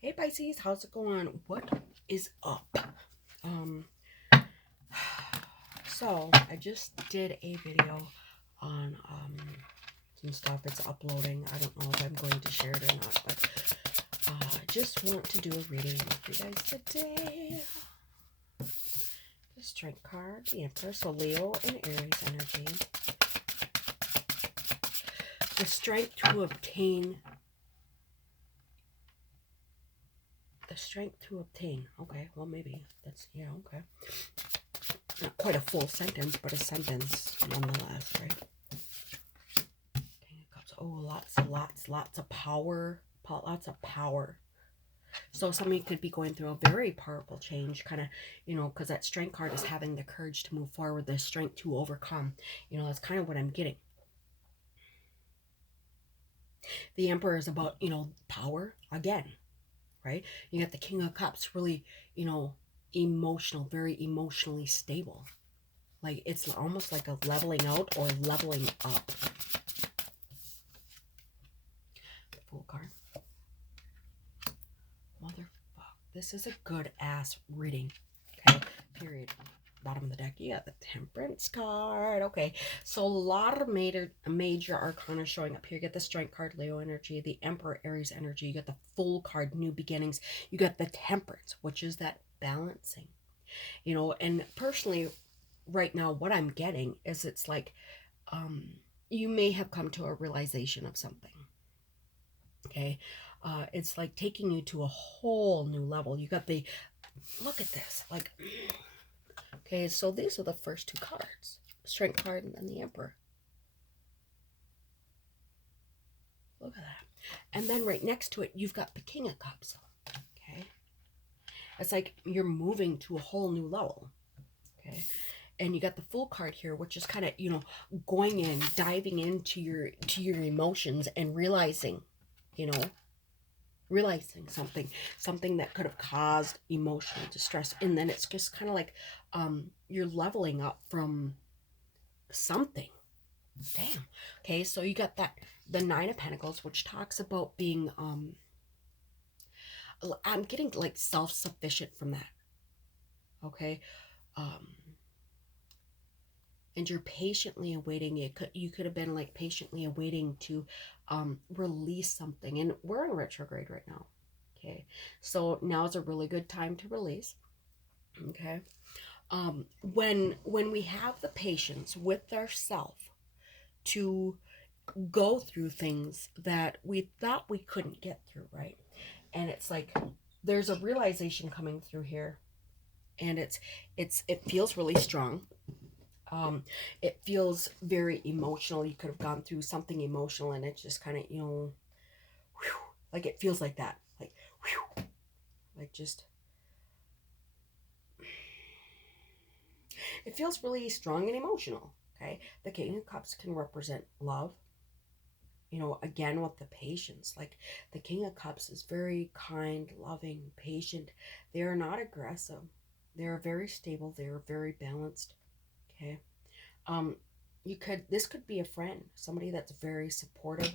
Hey Pisces, how's it going? What is up? Um, so I just did a video on some stuff. It's uploading. I don't know if I'm going to share it or not, but I just want to do a reading for you guys today. The Strength card, the Emperor, so Leo and Aries energy. The strength to obtain. The strength to obtain. Okay, well maybe that's, yeah, okay. Not quite a full sentence, but a sentence nonetheless, right? King of Cups. Oh, lots of power. Lots of power. So somebody could be going through a very powerful change, kind of, because that strength card is having the courage to move forward, the strength to overcome. That's kind of what I'm getting. The Emperor is about, power again, right? You got the King of Cups, really, emotional, very emotionally stable. Like it's almost like a leveling out or leveling up. Full card. Motherfuck. This is a good ass reading. Okay. Period. Bottom of the deck. You got the Temperance card. Okay. So a lot of major arcana showing up here. You get the Strength card, Leo energy, the Emperor, Aries energy. You got the Full card, New beginnings. You got the Temperance, which is that balancing. And personally, right now, what I'm getting is it's like you may have come to a realization of something. Okay. It's like taking you to a whole new level. You got the, look at this, like, okay, so these are the first two cards, Strength card and then the Emperor. Look at that. And then right next to it, you've got the King of Cups. Okay. It's like you're moving to a whole new level. Okay. And you got the Full card here, which is kind of, going in, diving into your emotions and realizing, something that could have caused emotional distress. And then it's just kind of like you're leveling up from something. Damn. Okay, so you got that, the Nine of Pentacles, which talks about being I'm getting like self-sufficient from that. Okay. And you're patiently awaiting it. You could have been like patiently awaiting to release something. And we're in retrograde right now. Okay. So now is a really good time to release. Okay. When we have the patience with ourself to go through things that we thought we couldn't get through, right? And it's like there's a realization coming through here, and it feels really strong. It feels very emotional. You could have gone through something emotional, and it's just kind of, whew, like it feels like that, like whew, like just it feels really strong and emotional. Okay, the King of Cups can represent love. Again with the patience, like the King of Cups is very kind, loving, patient. They are not aggressive. They are very stable. They are very balanced. Okay. Um, this could be a friend, somebody that's very supportive.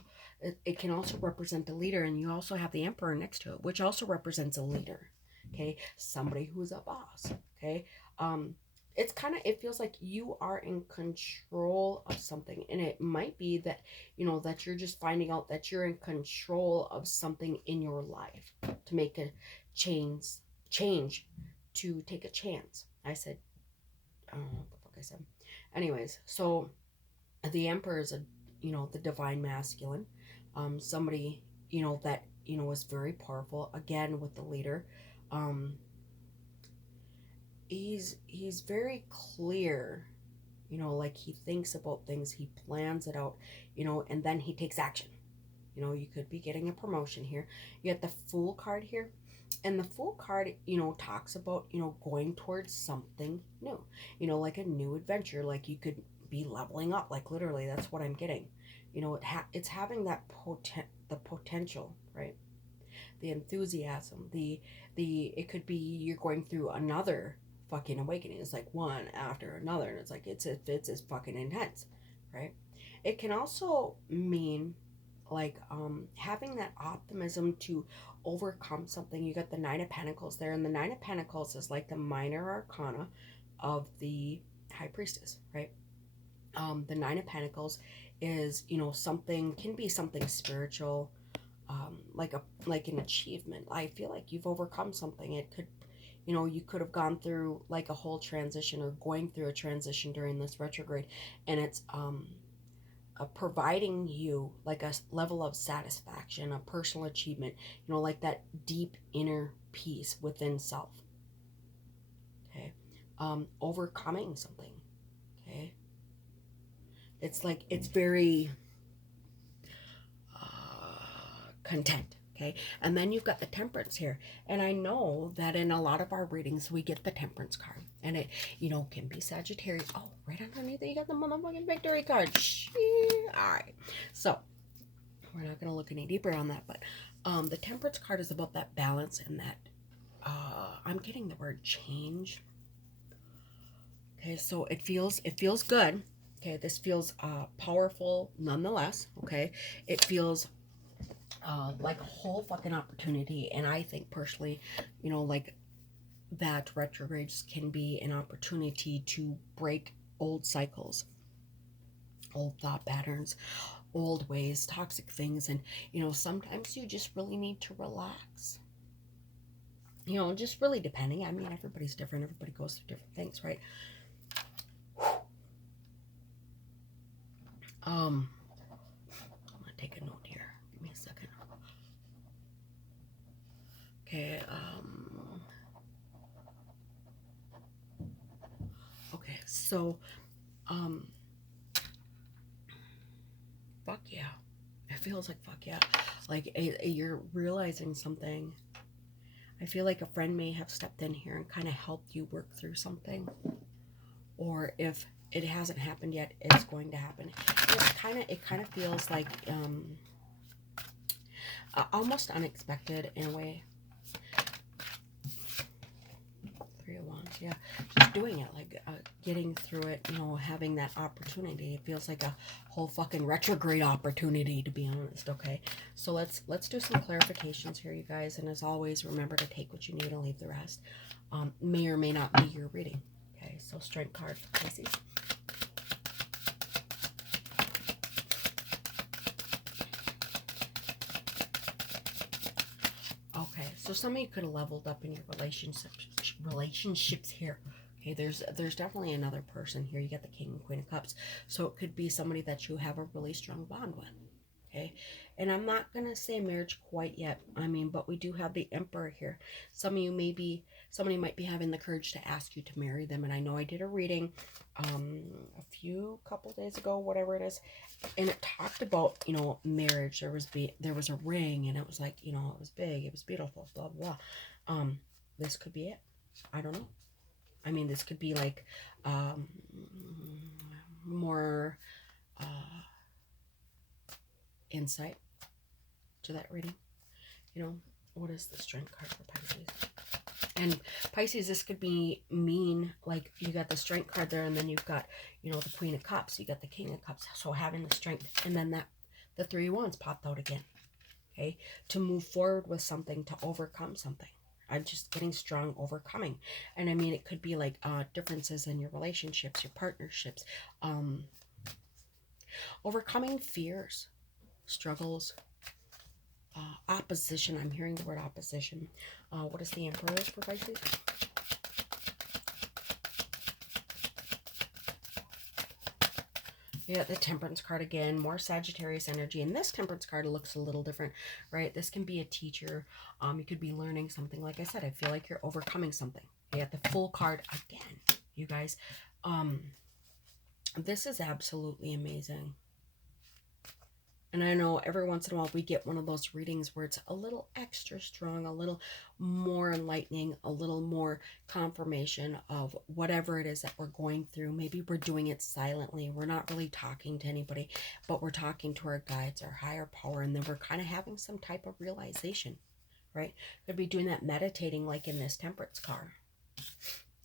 It can also represent a leader, and you also have the Emperor next to it, which also represents a leader. Okay, somebody who's a boss. Okay, it's kind of, it feels like you are in control of something, and it might be that that you're just finding out that you're in control of something in your life to make a change to take a chance. I said, I don't know what the fuck I said. Anyways, so the Emperor is the divine masculine, somebody that is very powerful, again with the leader. um he's very clear, like he thinks about things, he plans it out, and then he takes action. You could be getting a promotion here. You get the Fool card here, and the Fool card talks about going towards something new, like a new adventure. Like you could be leveling up, like literally that's what I'm getting. It's having that the potential, right? The enthusiasm, the it could be you're going through another fucking awakening. It's like one after another, and it's like it's fucking intense, right? It can also mean like having that optimism to overcome something. You got the Nine of Pentacles there, and the Nine of Pentacles is like the minor arcana of the High Priestess, right? The Nine of Pentacles is, you know, something, can be something spiritual, like an achievement. I feel like you've overcome something. It could, you know, you could have gone through like a whole transition or going through a transition during this retrograde, and it's providing you like a level of satisfaction, a personal achievement, you know, like that deep inner peace within self. Okay. Overcoming something. Okay. It's like, it's very content. Okay. And then you've got the Temperance here. And I know that in a lot of our readings, we get the Temperance card. And it, you know, can be Sagittarius. Oh, right underneath it, you got the motherfucking Victory card. All right. So, we're not going to look any deeper on that. But the Temperance card is about that balance and that, I'm getting the word change. Okay. So, it feels good. Okay. This feels powerful nonetheless. Okay. It feels like a whole fucking opportunity. And I think personally, you know, like that retrogrades can be an opportunity to break old cycles, old thought patterns, old ways, toxic things. And, you know, sometimes you just really need to relax. You know, just really depending. I mean, everybody's different. Everybody goes through different things, right? I'm going to take a note here. Give me a second. Okay, okay, so, fuck yeah. It feels like fuck yeah. Like you're realizing something. I feel like a friend may have stepped in here and kind of helped you work through something. Or if it hasn't happened yet, it's going to happen. It kind of feels like almost unexpected in a way. 3 of Wands, yeah. Just doing it, like getting through it, you know, having that opportunity. It feels like a whole fucking retrograde opportunity, to be honest, okay? So let's do some clarifications here, you guys. And as always, remember to take what you need and leave the rest. May or may not be your reading. Okay, so Strength card for Pisces. Okay, so some of you could have leveled up in your relationships here. Okay, there's definitely another person here. You got the King and Queen of Cups. So it could be somebody that you have a really strong bond with. Okay, and I'm not going to say marriage quite yet. I mean, but we do have the Emperor here. Some of you somebody might be having the courage to ask you to marry them. And I know I did a reading a couple days ago, whatever it is. And it talked about, you know, marriage. There was a ring, and it was like, you know, it was big, it was beautiful, blah, blah, blah. This could be it. I don't know. I mean, this could be like more insight to that reading. You know, what is the Strength card for Pisces? And Pisces, this could mean like you got the Strength card there, and then you've got, you know, the Queen of Cups, you got the King of Cups. So having the Strength, and then the 3 of Wands popped out again. Okay, to move forward with something, to overcome something. I'm just getting strong overcoming. And I mean, it could be like differences in your relationships, your partnerships, overcoming fears, struggles, opposition. I'm hearing the word opposition. What is the Emperor for Pisces? Yeah, the Temperance card again, more Sagittarius energy. And this Temperance card looks a little different, right? This can be a teacher. You could be learning something. Like I said, I feel like you're overcoming something. You got the Full card again, you guys. This is absolutely amazing. And I know every once in a while we get one of those readings where it's a little extra strong, a little more enlightening, a little more confirmation of whatever it is that we're going through. Maybe we're doing it silently. We're not really talking to anybody, but we're talking to our guides, our higher power, and then we're kind of having some type of realization, right? Could be doing that meditating like in this Temperance card,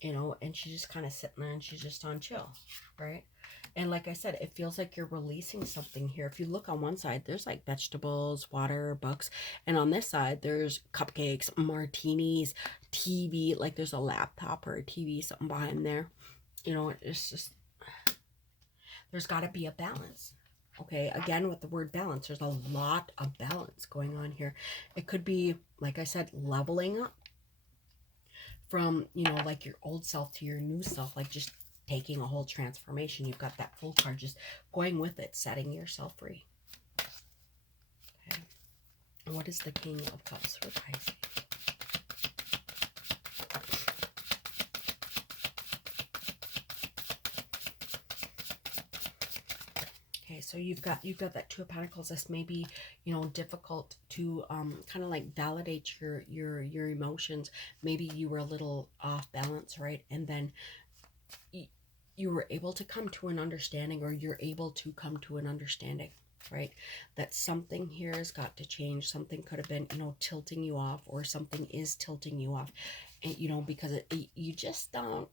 you know, and she's just kind of sitting there and she's just on chill, right? And like I said, it feels like you're releasing something here. If you look on one side, there's like vegetables, water, books. And on this side, there's cupcakes, martinis, TV. Like there's a laptop or a TV, something behind there. You know, it's just, there's got to be a balance. Okay, again, with the word balance, there's a lot of balance going on here. It could be, like I said, leveling up from, you know, like your old self to your new self, like just taking a whole transformation. You've got that full card, just going with it, setting yourself free. Okay. And what is the King of Cups for Pisces? Okay, so you've got that Two of Pentacles. This may be, you know, difficult to kind of like validate your emotions. Maybe you were a little off balance, right? And then you were able to come to an understanding, or you're able to come to an understanding, right? That something here has got to change. Something could have been, you know, tilting you off, or something is tilting you off, and you know, because you just don't.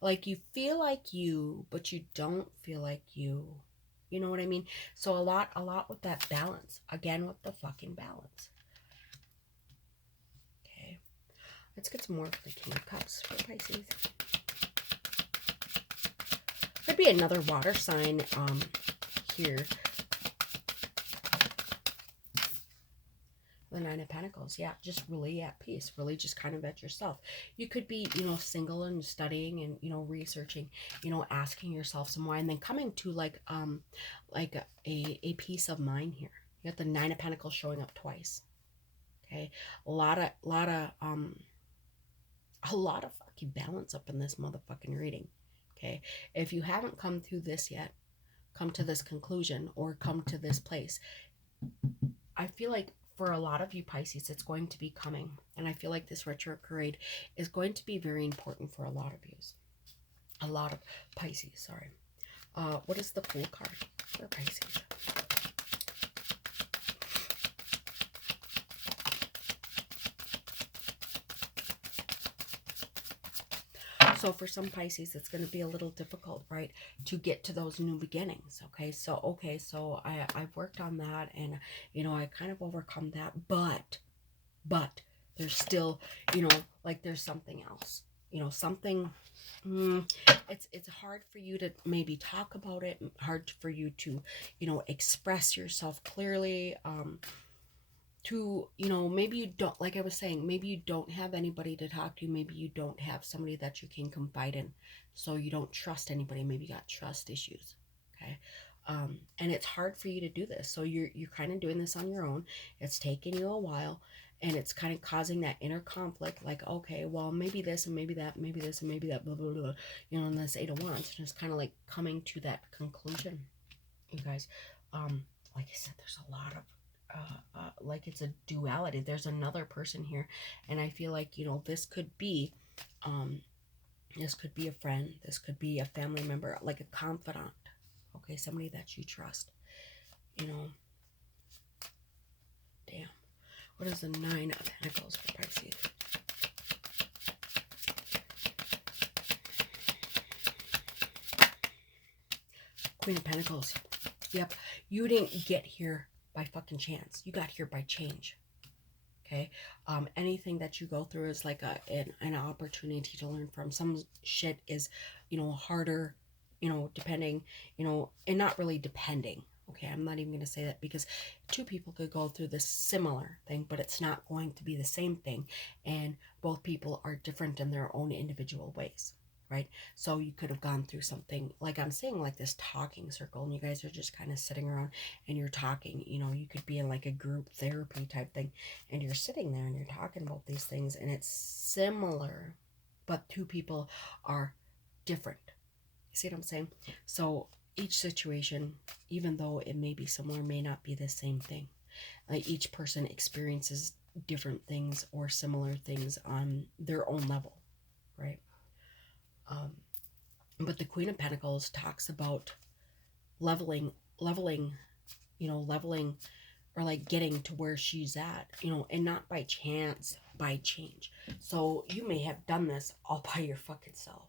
Like you feel like you, but you don't feel like you. You know what I mean? So a lot with that balance. Again, with the fucking balance. Okay. Let's get some more for the King of Cups for Pisces. Could be another water sign here. The Nine of Pentacles. Yeah, just really at peace, really just kind of at yourself. You could be, you know, single and studying and, you know, researching, you know, asking yourself some why, and then coming to like a peace of mind here. You got the Nine of Pentacles showing up twice. Okay. A lot of fucking balance up in this motherfucking reading. Okay. If you haven't come through this yet, come to this conclusion or come to this place, I feel like for a lot of you Pisces, it's going to be coming. And I feel like this retrograde is going to be very important for a lot of you. A lot of Pisces, sorry. What is the Fool card for Pisces? So for some Pisces, it's going to be a little difficult, right, to get to those new beginnings. Okay, so I've worked on that, and you know, I kind of overcome that, but there's still, you know, like there's something else, you know, something. It's hard for you to maybe talk about it, hard for you to, you know, express yourself clearly. To, you know, maybe you don't, like I was saying, maybe you don't have anybody to talk to, maybe you don't have somebody that you can confide in, so you don't trust anybody, maybe you got trust issues. Okay. And it's hard for you to do this, so you're kind of doing this on your own. It's taking you a while, and it's kind of causing that inner conflict, like, okay, well, maybe this and maybe that, maybe this and maybe that, blah blah blah, you know, and this Eight of Wands, just kind of like coming to that conclusion, you guys. Like I said, there's a lot of like it's a duality. There's another person here, and I feel like, you know, this could be a friend, this could be a family member, like a confidant. Okay, somebody that you trust, you know. Damn. What is the Nine of Pentacles for Pisces? Queen of Pentacles. Yep, you didn't get here by fucking chance. You got here by change. Okay. Anything that you go through is like an opportunity to learn from. Some shit is, you know, harder, you know, depending, you know, and not really depending. Okay, I'm not even going to say that, because two people could go through this similar thing, but it's not going to be the same thing, and both people are different in their own individual ways. Right? So you could have gone through something, like I'm saying, like this talking circle, and you guys are just kind of sitting around and you're talking. You know, you could be in like a group therapy type thing, and you're sitting there and you're talking about these things, and it's similar, but two people are different. You see what I'm saying? So each situation, even though it may be similar, may not be the same thing. Like each person experiences different things or similar things on their own level, right? But the Queen of Pentacles talks about leveling, you know, leveling, or like getting to where she's at, you know, and not by chance, by change. So you may have done this all by your fucking self.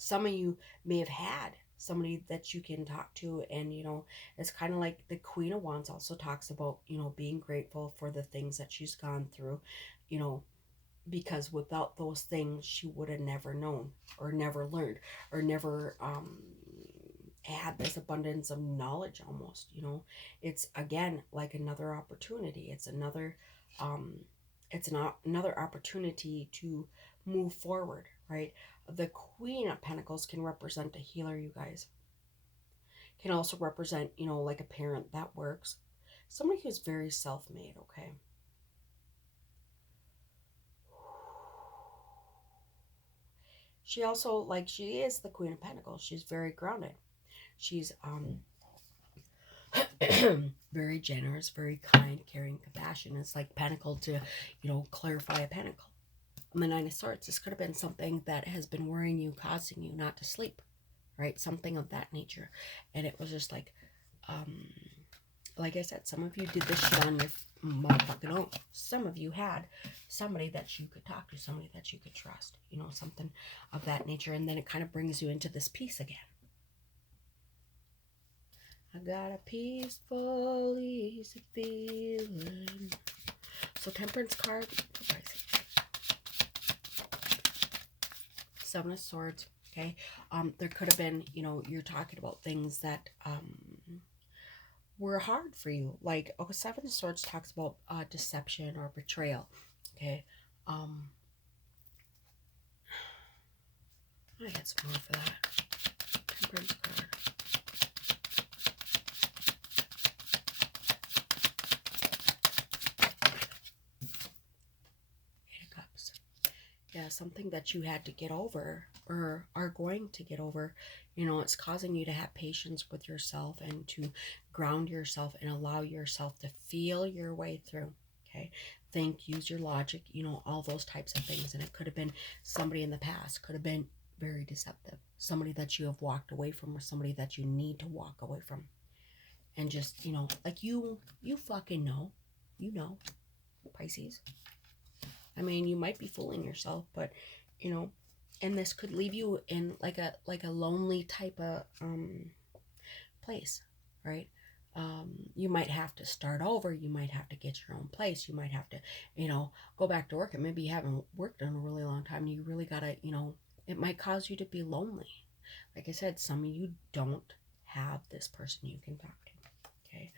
Some of you may have had somebody that you can talk to, and it's kind of like the Queen of Wands also talks about being grateful for the things that she's gone through, you know because without those things she would have never known or never learned or never had this abundance of knowledge. Almost, it's again like another opportunity. It's another it's not another opportunity to move forward, right? The Queen of Pentacles can represent a healer, you guys. Can also represent, like a parent that works, somebody who's very self-made. Okay, she also, like, she is the Queen of Pentacles. She's very grounded. She's very generous, very kind, caring, compassion. It's like pentacle to, clarify a pentacle. And the Nine of Swords, this could have been something that has been worrying you, causing you not to sleep, right? Something of that nature. And it was just like I said, some of you did this shit on your motherfucking own. Some of you had somebody that you could talk to, somebody that you could trust, something of that nature. And then it kind of brings you into this peace again. I got a peaceful, easy feeling. So Temperance card, Seven of Swords, okay? There could have been, you're talking about things that were hard for you. Like, okay, Seven of Swords talks about deception or betrayal, okay? I had some more for that. Temperance card. Yeah, something that you had to get over or are going to get over. It's causing you to have patience with yourself and to ground yourself and allow yourself to feel your way through. Okay, think, use your logic, all those types of things. And it could have been somebody in the past, could have been very deceptive, somebody that you have walked away from, or somebody that you need to walk away from. And just, like you fucking know, Pisces. I mean, you might be fooling yourself, but and this could leave you in like a lonely type of place, right? You might have to start over. You might have to get your own place. You might have to, go back to work, and maybe you haven't worked in a really long time. And you really gotta, it might cause you to be lonely. Like I said, some of you don't have this person you can talk to. Okay.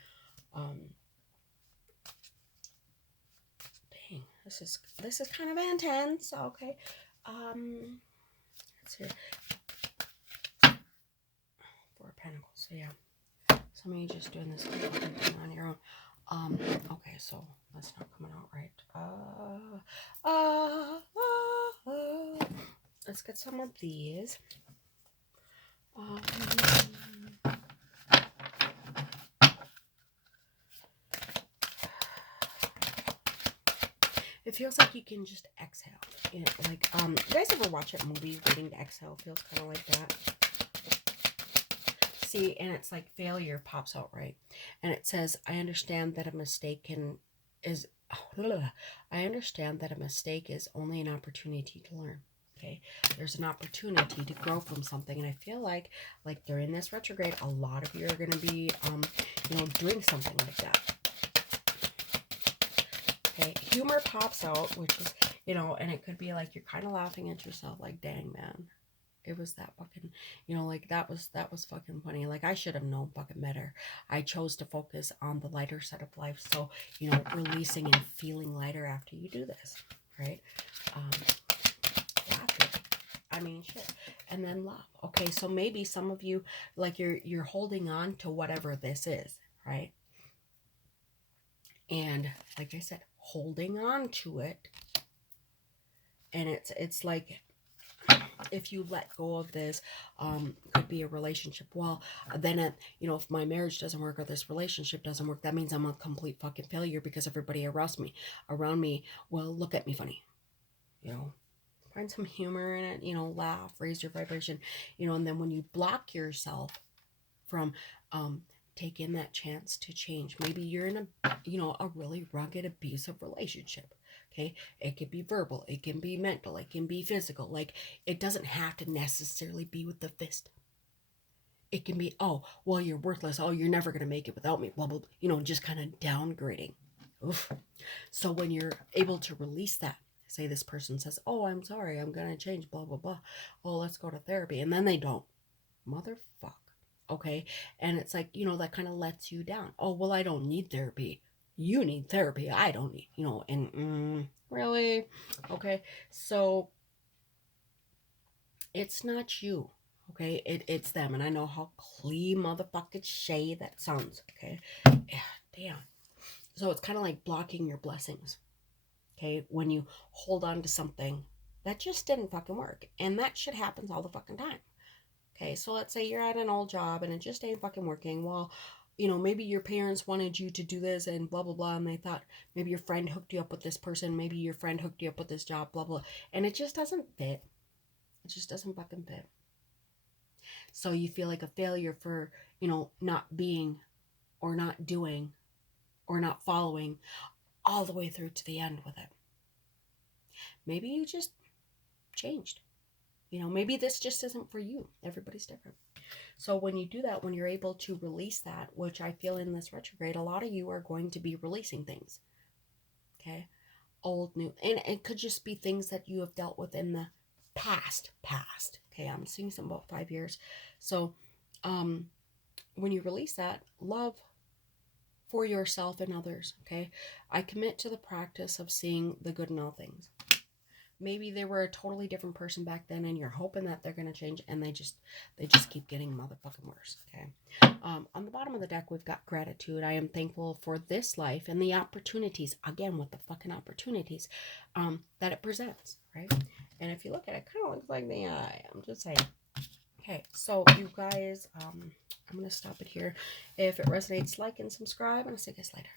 This is kind of intense. Okay. Let's see. Four of Pentacles. So yeah. Some of you just doing this thing on your own. Okay, so that's not coming out right. Let's get some of these. It feels like you can just exhale. You guys ever watch that movie, Waiting to Exhale? Feels kind of like that. See, and it's like failure pops out, right? And it says, I understand that a mistake is only an opportunity to learn. Okay, there's an opportunity to grow from something, and I feel like during this retrograde, a lot of you are going to be, doing something like that. Okay, humor pops out, which is, and it could be like you're kind of laughing at yourself, like, dang, man, it was that fucking, that was fucking funny. Like, I should have known fucking better. I chose to focus on the lighter side of life. So, releasing and feeling lighter after you do this, right? I mean, shit. And then love. Okay, so maybe some of you, like, you're holding on to whatever this is, right? And like I said, holding on to it, and it's like, if you let go of this, could be a relationship. Well, then if my marriage doesn't work or this relationship doesn't work, that means I'm a complete fucking failure because everybody around me will look at me funny. Find some humor in it. Laugh, raise your vibration. And then when you block yourself from taking that chance to change. Maybe you're in a really rugged, abusive relationship. Okay, it can be verbal, it can be mental, it can be physical. Like, it doesn't have to necessarily be with the fist. It can be, oh, well, you're worthless. Oh, you're never going to make it without me. Blah, blah, blah. Just kind of downgrading. Oof. So when you're able to release that, say this person says, oh, I'm sorry, I'm going to change, blah, blah, blah. Oh, let's go to therapy. And then they don't. Motherfuck. Okay. And it's like, that kind of lets you down. Oh, well, I don't need therapy. You need therapy. I don't need, and really? Okay. So it's not you. Okay, it's them, and I know how clean motherfucking shay that sounds. Okay, yeah, damn. So it's kind of like blocking your blessings. Okay, when you hold on to something that just didn't fucking work, and that shit happens all the fucking time. Okay, so let's say you're at an old job and it just ain't fucking working. Well, maybe your parents wanted you to do this and blah blah blah, and they thought maybe your friend hooked you up with this person, maybe your friend hooked you up with this job, blah blah, and it just doesn't fit. It just doesn't fucking fit. So you feel like a failure for, not being or not doing or not following all the way through to the end with it. Maybe you just changed. Maybe this just isn't for you. Everybody's different. So when you do that, when you're able to release that, which I feel in this retrograde, a lot of you are going to be releasing things. Okay? Old, new. And it could just be things that you have dealt with in the past. Okay, I'm seeing some about 5 years. So when you release that, love for yourself and others. Okay, I commit to the practice of seeing the good in all things. Maybe they were a totally different person back then, and you're hoping that they're going to change, and they just keep getting motherfucking worse. Okay. On the bottom of the deck, we've got gratitude. I am thankful for this life and the opportunities. Again, with the fucking opportunities that it presents, right? And if you look at it, it kind of looks like the eye. I'm just saying. Okay, so you guys, I'm going to stop it here. If it resonates, like and subscribe, and I'll see you guys later.